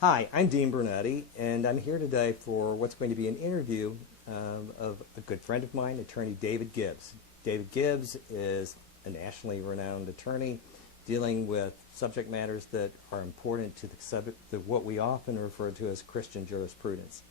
Hi, I'm Dean Burnetti, and I'm here today for what's going to be an interview of a good friend of mine, attorney David Gibbs. David Gibbs is a nationally renowned attorney dealing with subject matters that are important to what we often refer to as Christian jurisprudence.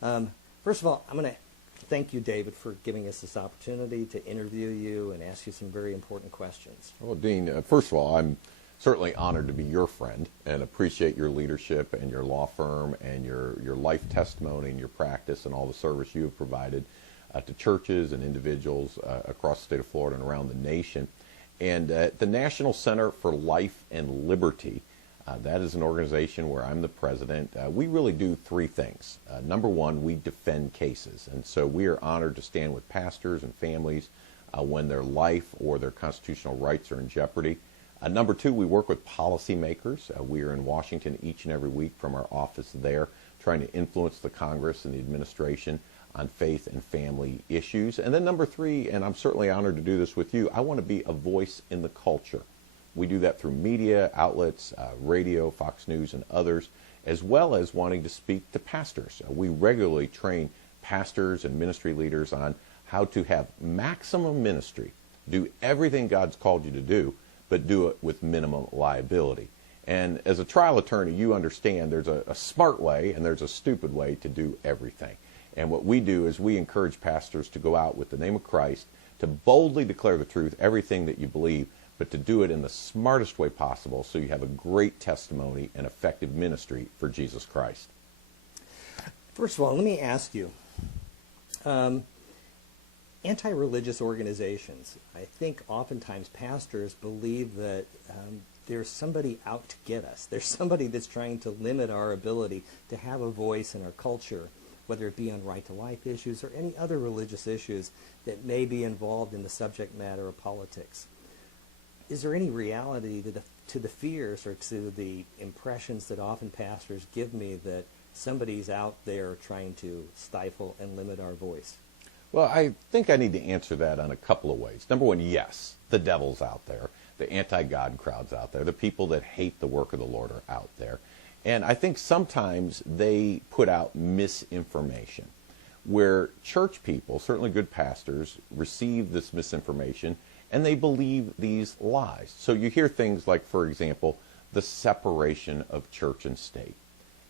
First of all, I'm going to thank you, David, for giving us this opportunity to interview you and ask you some very important questions. Well, Dean, first of all, I'm certainly honored to be your friend and appreciate your leadership and your law firm and your life testimony and your practice and all the service you have provided to churches and individuals across the state of Florida and around the nation. And the National Center for Life and Liberty, that is an organization where I'm the president. We really do three things. Number one, we defend cases. And so we are honored to stand with pastors and families when their life or their constitutional rights are in jeopardy. Number two, we work with policymakers. We are in Washington each and every week from our office there, trying to influence the Congress and the administration on faith and family issues. And then number three, and I'm certainly honored to do this with you, I want to be a voice in the culture. We do that through media outlets, radio, Fox News, and others, as well as wanting to speak to pastors. We regularly train pastors and ministry leaders on how to have maximum ministry, do everything God's called you to do, but do it with minimum liability. And as a trial attorney, you understand there's a smart way and there's a stupid way to do everything. And what we do is we encourage pastors to go out with the name of Christ, to boldly declare the truth, everything that you believe, but to do it in the smartest way possible so you have a great testimony and effective ministry for Jesus Christ. First of all, let me ask you, anti-religious organizations, I think oftentimes pastors believe that there's somebody out to get us. There's somebody that's trying to limit our ability to have a voice in our culture, whether it be on right-to-life issues or any other religious issues that may be involved in the subject matter of politics. Is there any reality to the fears or to the impressions that often pastors give me that somebody's out there trying to stifle and limit our voice? Well, I think I need to answer that on a couple of ways. Number one, yes, the devil's out there. The anti-God crowd's out there. The people that hate the work of the Lord are out there. And I think sometimes they put out misinformation where church people, certainly good pastors, receive this misinformation and they believe these lies. So you hear things like, for example, the separation of church and state.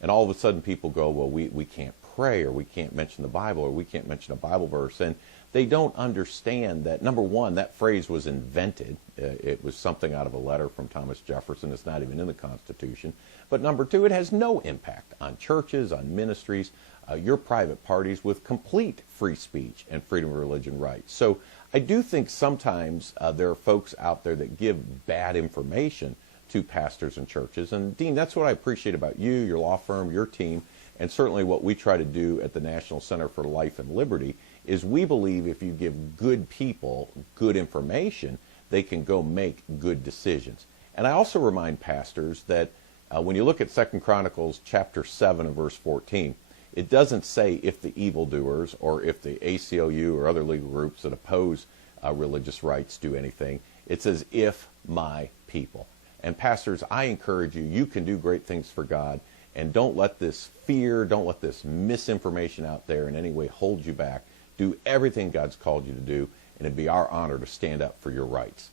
And all of a sudden people go, well, we can't pray, or we can't mention the Bible, or we can't mention a Bible verse. And they don't understand that, number one, that phrase was invented. It was something out of a letter from Thomas Jefferson. It's not even in the Constitution. But number two, it has no impact on churches, on ministries, your private parties with complete free speech and freedom of religion rights. So I do think sometimes there are folks out there that give bad information to pastors and churches. And Dean, that's what I appreciate about you, your law firm, your team, and certainly what we try to do at the National Center for Life and Liberty is we believe if you give good people good information, they can go make good decisions. And I also remind pastors that when you look at 2 Chronicles chapter 7 and verse 14, it doesn't say if the evildoers or if the ACLU or other legal groups that oppose religious rights do anything. It says, if my people. And pastors, I encourage you, you can do great things for God, and don't let this fear, don't let this misinformation out there in any way hold you back. Do everything God's called you to do, and it'd be our honor to stand up for your rights.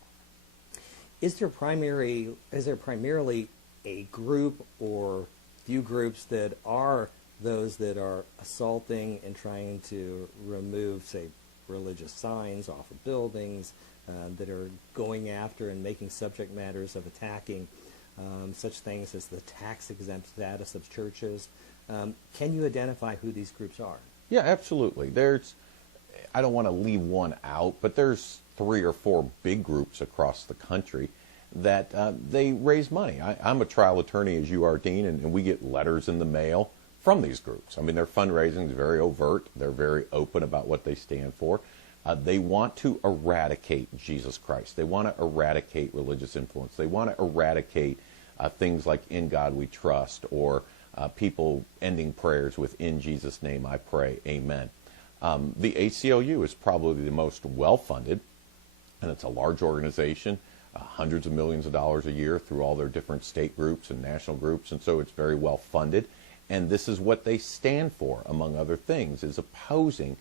Is there primarily a group or few groups that are those that are assaulting and trying to remove, say, religious signs off of buildings, that are going after and making subject matters of attacking such things as the tax-exempt status of churches? Can you identify who these groups are? Yeah, absolutely. I don't want to leave one out, but there's 3 or 4 big groups across the country that they raise money. I'm a trial attorney, as you are, Dean, and we get letters in the mail from these groups. I mean, their fundraising is very overt. They're very open about what they stand for. They want to eradicate Jesus Christ. They want to eradicate religious influence. They want to eradicate things like In God We Trust, or people ending prayers with In Jesus' name I pray, amen. The ACLU is probably the most well-funded, and it's a large organization. hundreds of millions of dollars a year through all their different state groups and national groups, and so it's very well funded. And this is what they stand for, among other things, is opposing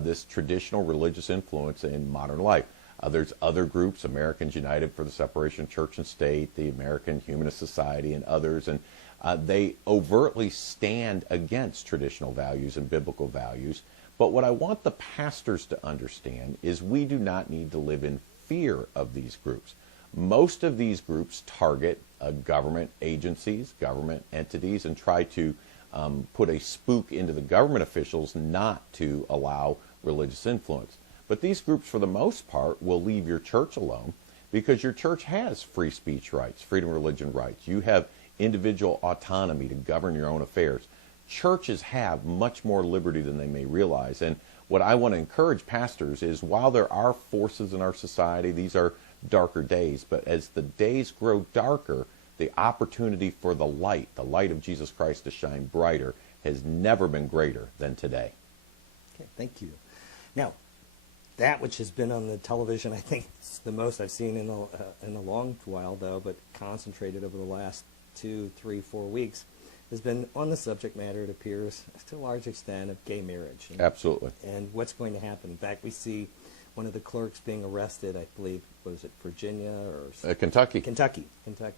this traditional religious influence in modern life. There's other groups, Americans United for the Separation of Church and State, the American Humanist Society, and others, and they overtly stand against traditional values and biblical values. But what I want the pastors to understand is we do not need to live in fear of these groups. Most of these groups target government agencies, government entities, and try to put a spook into the government officials not to allow religious influence. But these groups, for the most part, will leave your church alone because your church has free speech rights, freedom of religion rights. You have individual autonomy to govern your own affairs. Churches have much more liberty than they may realize. And what I want to encourage pastors is while there are forces in our society, these are darker days, but as the days grow darker, the opportunity for the light of Jesus Christ to shine brighter has never been greater than today. Okay, thank you. Now, that which has been on the television, I think it's the most I've seen in a long while, though, but concentrated over the last 2, 3, 4 weeks, has been on the subject matter, it appears, to a large extent, of gay marriage. Absolutely. And what's going to happen. In fact, we see one of the clerks being arrested, I believe, was it Virginia or... Kentucky. Kentucky.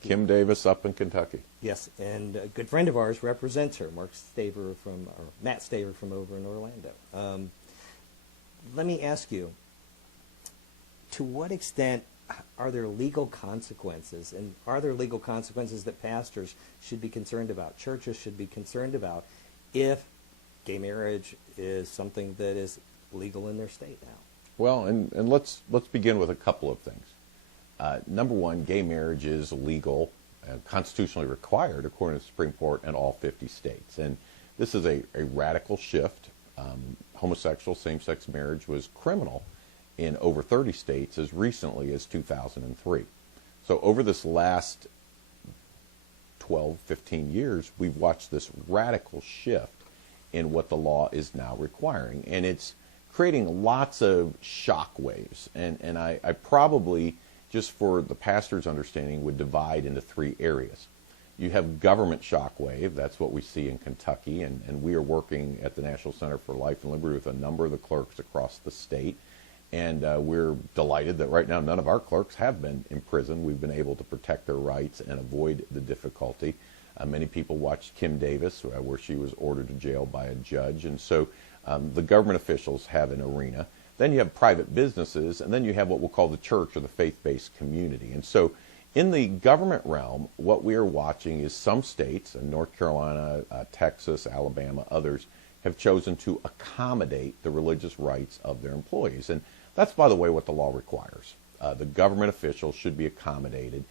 Kim Davis up in Kentucky. Yes, and a good friend of ours represents her, Matt Staver from over in Orlando. Let me ask you, to what extent are there legal consequences, and are there legal consequences that pastors should be concerned about, churches should be concerned about, if gay marriage is something that is legal in their state now? Well, and let's begin with a couple of things. Number one, gay marriage is legal and constitutionally required according to the Supreme Court in all 50 states. And this is a radical shift. Homosexual same-sex marriage was criminal in over 30 states as recently as 2003. So over this last 12, 15 years, we've watched this radical shift in what the law is now requiring. And it's creating lots of shock waves. And I probably, just for the pastor's understanding, would divide into 3 areas. You have government shockwave. That's what we see in Kentucky, and we are working at the National Center for Life and Liberty with a number of the clerks across the state. And we're delighted that right now none of our clerks have been imprisoned. We've been able to protect their rights and avoid the difficulty. Many people watched Kim Davis, where she was ordered to jail by a judge. And so the government officials have an arena. Then you have private businesses, and then you have what we'll call the church or the faith-based community. And so in the government realm, what we are watching is some states, North Carolina, Texas, Alabama, others, have chosen to accommodate the religious rights of their employees. And that's, by the way, what the law requires. The government officials should be accommodated,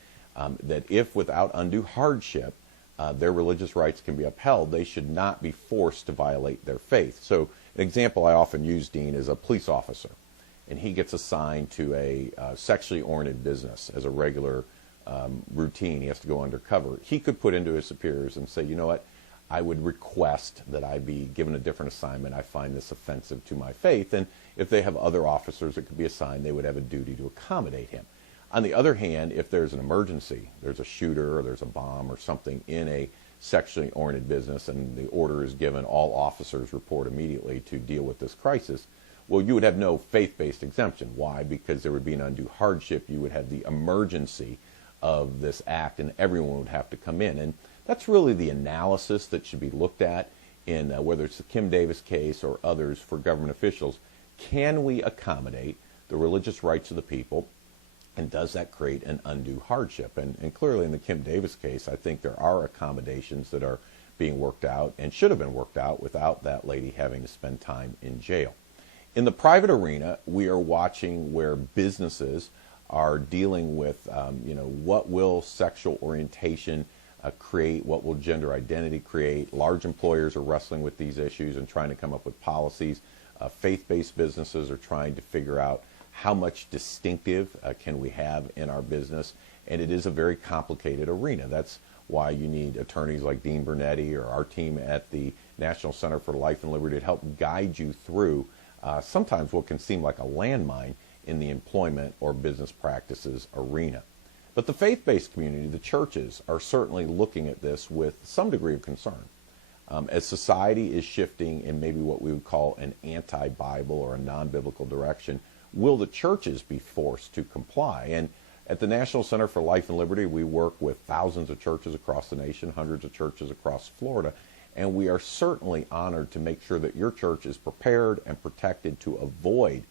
that if without undue hardship, their religious rights can be upheld, they should not be forced to violate their faith. So an example I often use, Dean, is a police officer, and he gets assigned to a sexually oriented business as a regular routine. He has to go undercover. He could put into his superiors and say, you know what, I would request that I be given a different assignment. I find this offensive to my faith. And if they have other officers that could be assigned, they would have a duty to accommodate him. On the other hand, if there's an emergency, there's a shooter or there's a bomb or something in a sexually oriented business, and the order is given, all officers report immediately to deal with this crisis, well, you would have no faith-based exemption. Why? Because there would be an undue hardship. You would have the emergency of this act, and everyone would have to come in. And that's really the analysis that should be looked at in whether it's the Kim Davis case or others for government officials. Can we accommodate the religious rights of the people, and does that create an undue hardship? And clearly in the Kim Davis case, I think there are accommodations that are being worked out and should have been worked out without that lady having to spend time in jail. In the private arena, we are watching where businesses are dealing with, what will sexual orientation create, what will gender identity create. Large employers are wrestling with these issues and trying to come up with policies. Faith-based businesses are trying to figure out how much distinctive can we have in our business, and it is a very complicated arena. That's why you need attorneys like Dean Burnetti or our team at the National Center for Life and Liberty to help guide you through sometimes what can seem like a landmine in the employment or business practices arena. But the faith-based community, the churches, are certainly looking at this with some degree of concern. As society is shifting in maybe what we would call an anti-Bible or a non-biblical direction, will the churches be forced to comply? And at the National Center for Life and Liberty, we work with thousands of churches across the nation, hundreds of churches across Florida, and we are certainly honored to make sure that your church is prepared and protected to avoid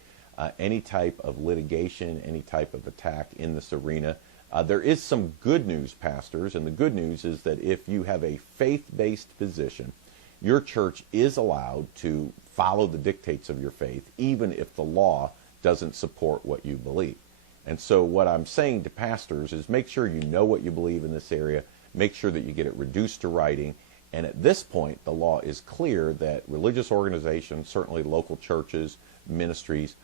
any type of litigation, any type of attack in this arena. There is some good news, pastors, and the good news is that if you have a faith-based position, your church is allowed to follow the dictates of your faith, even if the law doesn't support what you believe. And so what I'm saying to pastors is make sure you know what you believe in this area, make sure that you get it reduced to writing, and at this point, the law is clear that religious organizations, certainly local churches, ministries,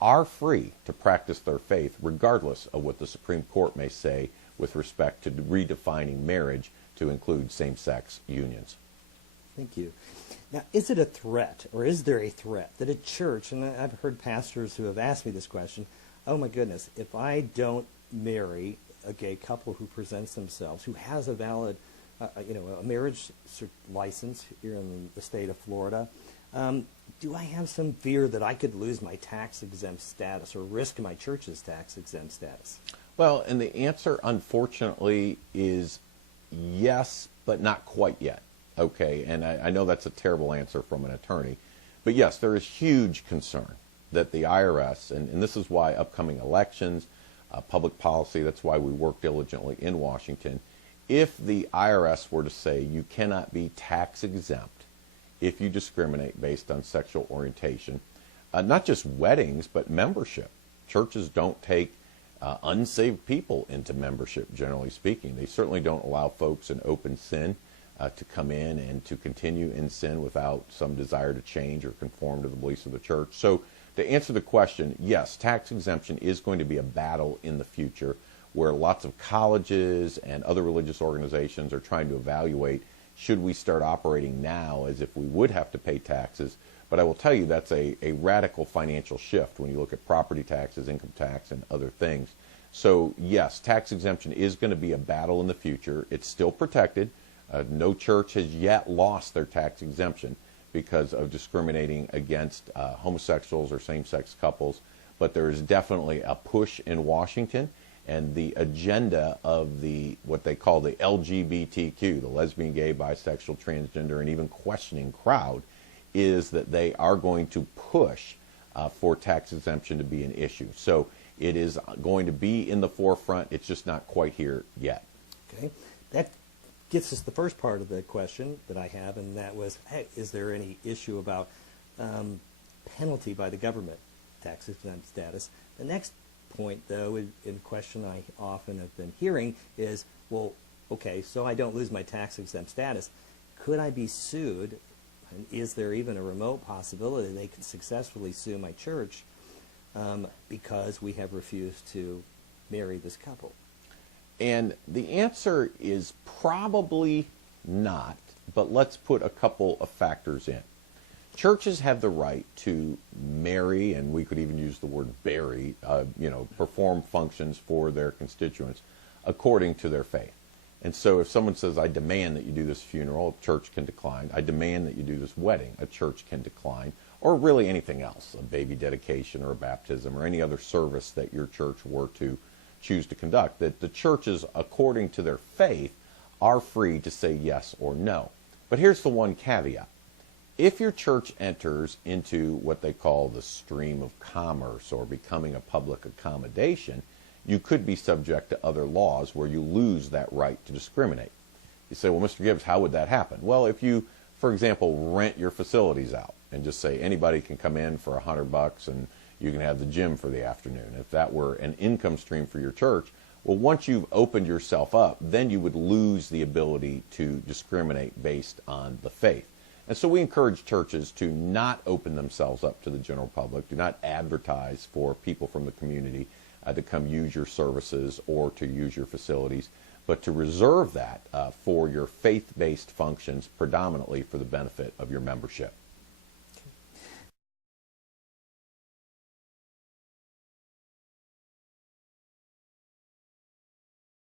are free to practice their faith regardless of what the Supreme Court may say with respect to redefining marriage to include same-sex unions. Thank you. Now, is it a threat, or is there a threat that a church, and I've heard pastors who have asked me this question, oh my goodness, if I don't marry a gay couple who presents themselves, who has a valid, a marriage license here in the state of Florida, do I have some fear that I could lose my tax-exempt status or risk my church's tax-exempt status? Well, and the answer, unfortunately, is yes, but not quite yet. Okay, and I know that's a terrible answer from an attorney, but yes, there is huge concern that the IRS, and this is why upcoming elections, public policy, that's why we work diligently in Washington, if the IRS were to say you cannot be tax exempt if you discriminate based on sexual orientation, not just weddings, but membership. Churches don't take unsaved people into membership, generally speaking. They certainly don't allow folks in open sin to come in and to continue in sin without some desire to change or conform to the beliefs of the church. So to answer the question, yes, tax exemption is going to be a battle in the future where lots of colleges and other religious organizations are trying to evaluate, should we start operating now as if we would have to pay taxes? But I will tell you that's a radical financial shift when you look at property taxes, income tax, and other things. So yes, tax exemption is going to be a battle in the future. It's still protected. No church has yet lost their tax exemption because of discriminating against homosexuals or same-sex couples. But there is definitely a push in Washington, and the agenda of the what they call the LGBTQ, the lesbian, gay, bisexual, transgender, and even questioning crowd, is that they are going to push for tax exemption to be an issue. So it is going to be in the forefront. It's just not quite here yet. Okay. That gets us the first part of the question that I have, and that was, hey, is there any issue about penalty by the government, tax exempt status? The next point, though, in question I often have been hearing is, well, okay, so I don't lose my tax exempt status. Could I be sued? And is there even a remote possibility they can successfully sue my church because we have refused to marry this couple? And the answer is probably not, but let's put a couple of factors in. Churches have the right to marry, and we could even use the word bury, perform functions for their constituents according to their faith. And so if someone says, I demand that you do this funeral, a church can decline. I demand that you do this wedding, a church can decline. Or really anything else, a baby dedication or a baptism or any other service that your church were to choose to conduct, that the churches, according to their faith, are free to say yes or no. But here's the one caveat. If your church enters into what they call the stream of commerce or becoming a public accommodation, you could be subject to other laws where you lose that right to discriminate. You say, well, Mr. Gibbs, how would that happen? Well, if you, for example, rent your facilities out and just say anybody can come in for $100 and you can have the gym for the afternoon. If that were an income stream for your church, well, once you've opened yourself up, then you would lose the ability to discriminate based on the faith. And so we encourage churches to not open themselves up to the general public, do not advertise for people from the community to come use your services or to use your facilities, but to reserve that for your faith-based functions, predominantly for the benefit of your membership.